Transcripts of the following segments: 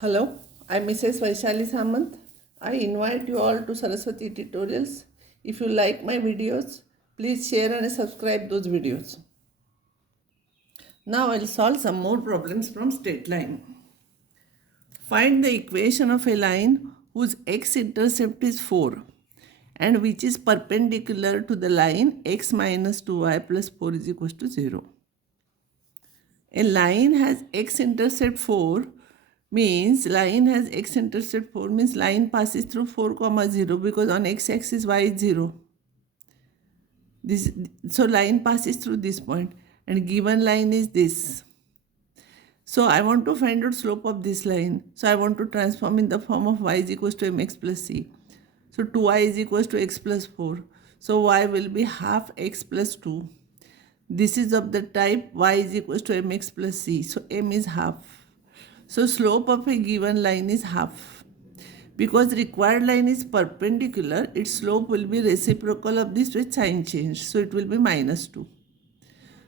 Hello, I'm Mrs. Vaishali Samant. I invite you all to Saraswati Tutorials. If you like my videos, please share and subscribe those videos. Now I'll solve some more problems from straight line. Find the equation of a line whose x-intercept is 4 and which is perpendicular to the line x minus 2y plus 4 is equal to 0. A line has x-intercept 4 means line passes through 4 comma 0 because on x-axis y is 0. So line passes through this point and given line is this. So I want to find out slope of this line. So I want to transform in the form of y is equals to mx plus c. So 2y is equals to x plus 4. So y will be half x plus 2. This is of the type y is equals to mx plus c. So m is half. So slope of a given line is half. Because required line is perpendicular, its slope will be reciprocal of this with sign change. So it will be minus 2.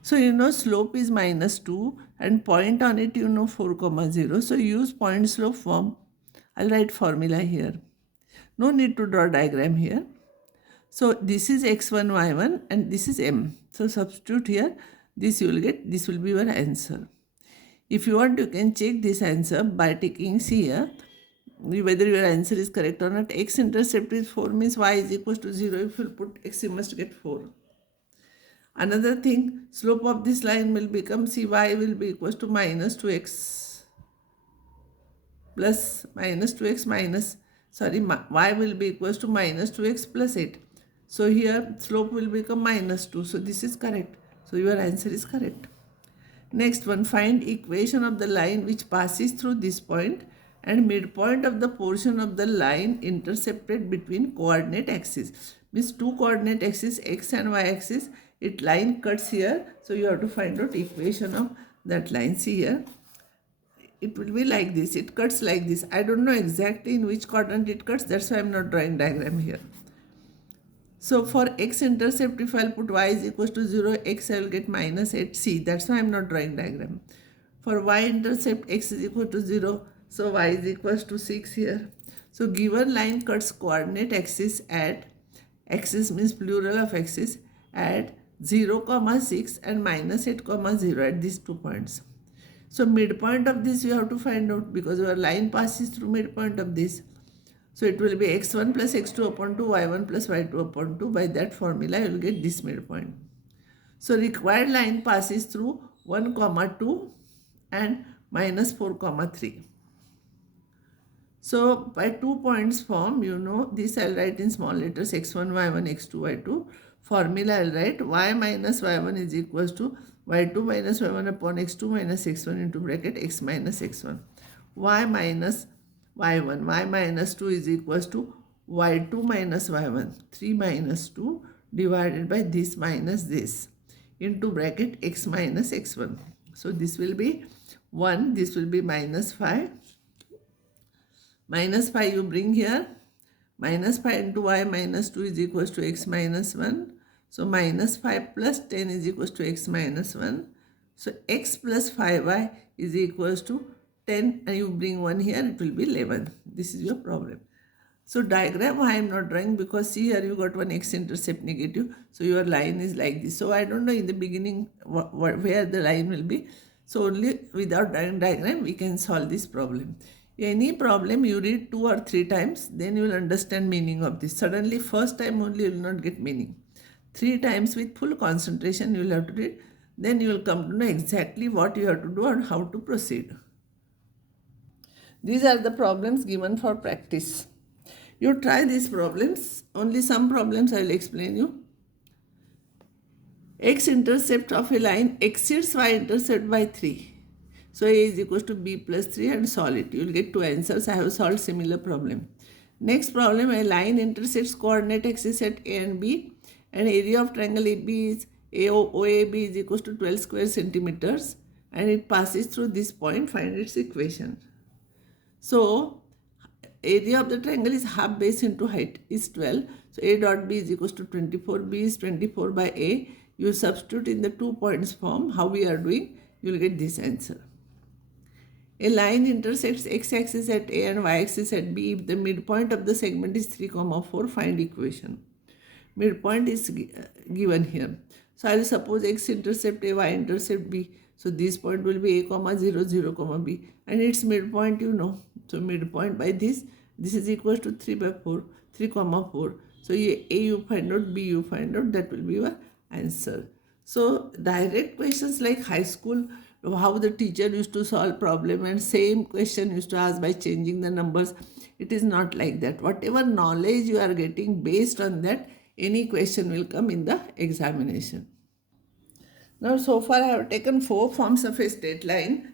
So slope is minus 2 and point on it 4 comma 0. So use point slope form. I'll write formula here. No need to draw diagram here. So this is x1, y1 and this is m. So substitute here. This you will get. This will be your answer. If you want, you can check this answer by taking C here. Whether your answer is correct or not. X-intercept is 4 means y is equal to 0. If you put x, you must get 4. Another thing, slope of this line will become cy will be equal to minus 2x plus minus 2x minus, y will be equal to minus 2x plus 8. So here slope will become minus 2. So this is correct. So your answer is correct. Next one, find equation of the line which passes through this point and midpoint of the portion of the line intercepted between coordinate axes. Means two coordinate axes, x and y axis, it line cuts here. So you have to find out equation of that line. See here, it will be like this. It cuts like this. I don't know exactly in which quadrant it cuts. That's why I'm not drawing diagram here. So for x-intercept, if I'll put y is equal to 0, x I will get minus 8c. That's why I'm not drawing diagram. For y-intercept, x is equal to 0. So y is equal to 6 here. So given line cuts coordinate axis at, axis means plural of axis, at 0, 6 and minus 8, 0 at these 2 points. So midpoint of this you have to find out because your line passes through midpoint of this. So it will be x1 plus x2 upon 2, y1 plus y2 upon 2. By that formula, you will get this midpoint. So required line passes through 1, 2 and minus 4, 3. So by 2 points form, this I'll write in small letters x1, y1, x2, y2. Formula I'll write y minus y1 is equals to y2 minus y1 upon x2 minus x1 into bracket x minus x1. Y minus y1, y minus 2 is equals to y2 minus y1, 3 minus 2 divided by this minus this into bracket x minus x1. So this will be 1, this will be minus 5. Minus 5 you bring here, minus 5 into y minus 2 is equals to x minus 1. So minus 5 plus 10 is equals to x minus 1. So x plus 5y is equals to 10 and you bring 1 here, it will be 11. This is your problem. So diagram I am not drawing because see here you got one x-intercept negative. So your line is like this. So I don't know in the beginning where the line will be. So only without drawing diagram we can solve this problem. Any problem you read 2 or 3 times, then you will understand meaning of this. Suddenly first time only you will not get meaning. 3 times with full concentration you will have to read. Then you will come to know exactly what you have to do and how to proceed. These are the problems given for practice. You try these problems. Only some problems I will explain you. X-intercept of a line exceeds y-intercept by 3. So A is equal to B plus 3 and solve it. You will get 2 answers. I have solved similar problem. Next problem, a line intersects coordinate axis at A and B and area of triangle AB is OAB is equal to 12 square centimeters and it passes through this point. Find its equation. So area of the triangle is half base into height is 12. So A dot B is equal to 24. B is 24 by A. You substitute in the 2 points form. How we are doing, you will get this answer. A line intersects x-axis at A and y-axis at B. If the midpoint of the segment is 3, 4, find equation. Midpoint is given here. So I will suppose x-intercept A, y-intercept B. So this point will be A, 0, 0, B. And its midpoint you know. So midpoint by this is equal to 3 by 4, 3, 4. So A you find out, B you find out, that will be your answer. So direct questions like high school, how the teacher used to solve problem and same question used to ask by changing the numbers. It is not like that. Whatever knowledge you are getting, based on that, any question will come in the examination. Now so far I have taken 4 forms of a straight line.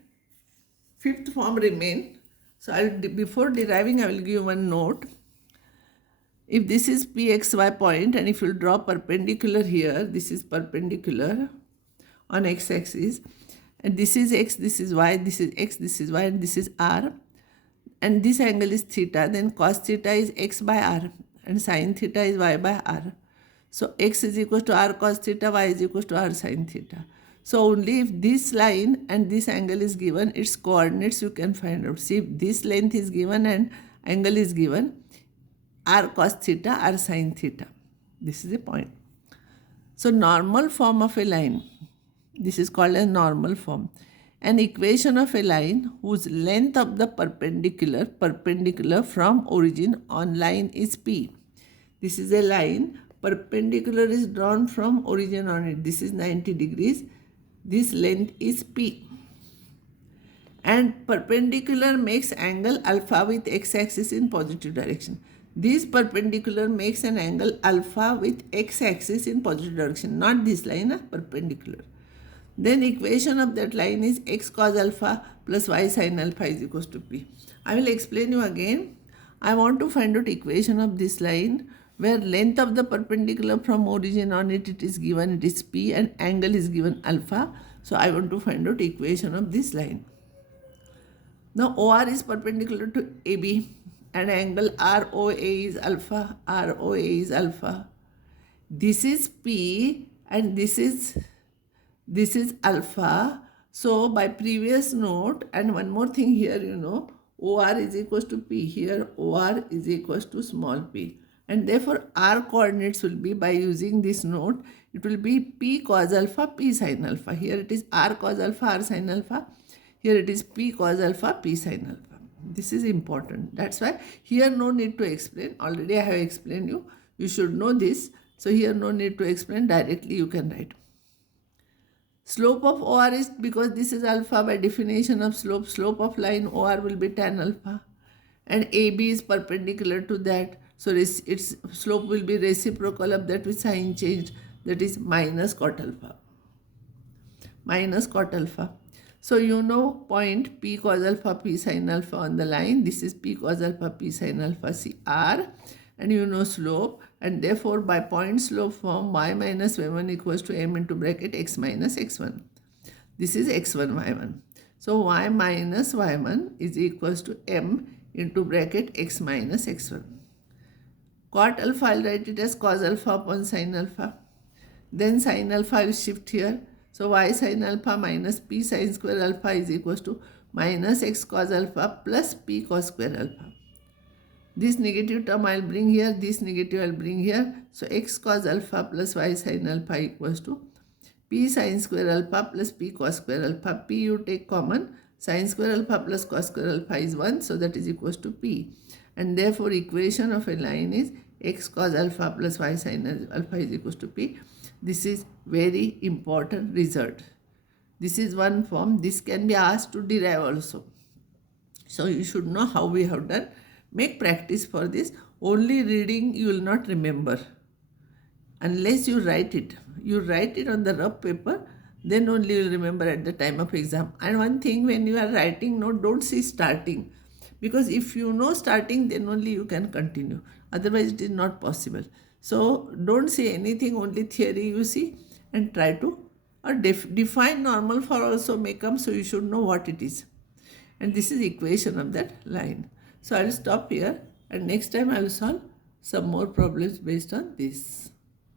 5th form remain. So before deriving I will give one note. If this is pxy point and if you draw perpendicular here, this is perpendicular on x-axis, and this is x, this is y, this is x, this is y, and this is r, and this angle is theta, then cos theta is x by r and sin theta is y by r. So x is equal to r cos theta, y is equal to r sin theta. So only if this line and this angle is given, its coordinates you can find out. See, if this length is given and angle is given, r cos theta, r sin theta. This is a point. So normal form of a line, this is called a normal form. An equation of a line whose length of the perpendicular from origin on line is P. This is a line, perpendicular is drawn from origin on it. This is 90 degrees. This length is P. And perpendicular makes angle alpha with x-axis in positive direction. This perpendicular makes an angle alpha with x-axis in positive direction, not this line, perpendicular. Then equation of that line is x cos alpha plus y sin alpha is equals to P. I will explain you again. I want to find out equation of this line where length of the perpendicular from origin on it is given, it is P, and angle is given alpha. So I want to find out equation of this line. Now OR is perpendicular to AB and angle ROA is alpha, ROA is alpha. This is P and this is alpha. So by previous note, and one more thing here, you know, OR is equals to P. Here OR is equals to small p. And therefore R coordinates will be, by using this note, it will be P cos alpha, P sin alpha. Here it is R cos alpha, R sin alpha. Here it is P cos alpha, P sin alpha. This is important. That's why here no need to explain. Already I have explained you. You should know this. So here no need to explain. Directly you can write. Slope of OR is, because this is alpha, by definition of slope of line OR will be tan alpha. And AB is perpendicular to that. So its slope will be reciprocal of that with sign changed. That is minus cot alpha. Minus cot alpha. So you know point P cos alpha, P sin alpha on the line. This is P cos alpha, P sin alpha, CR. And you know slope. And therefore by point slope form, y minus y1 equals to m into bracket x minus x1. This is x1, y1. So y minus y1 is equals to m into bracket x minus x1. Cot alpha, I'll write it as cos alpha upon sin alpha. Then sin alpha will shift here. So y sin alpha minus p sin square alpha is equals to minus x cos alpha plus p cos square alpha. This negative term I will bring here, this negative I will bring here. So x cos alpha plus y sin alpha equals to p sin square alpha plus p cos square alpha. P you take common, sin square alpha plus cos square alpha is 1, so that is equals to p. And therefore equation of a line is x cos alpha plus y sin alpha is equals to p. This is very important result. This is one form. This can be asked to derive also. So you should know how we have done. Make practice for this. Only reading you will not remember unless you write it. You write it on the rough paper, then only you will remember at the time of exam. And one thing, when you are writing note, don't see starting. Because if you know starting, then only you can continue. Otherwise it is not possible. So don't see anything, only theory you see, and try to define normal for also may come, so you should know what it is. And this is equation of that line. So I will stop here, and next time I will solve some more problems based on this.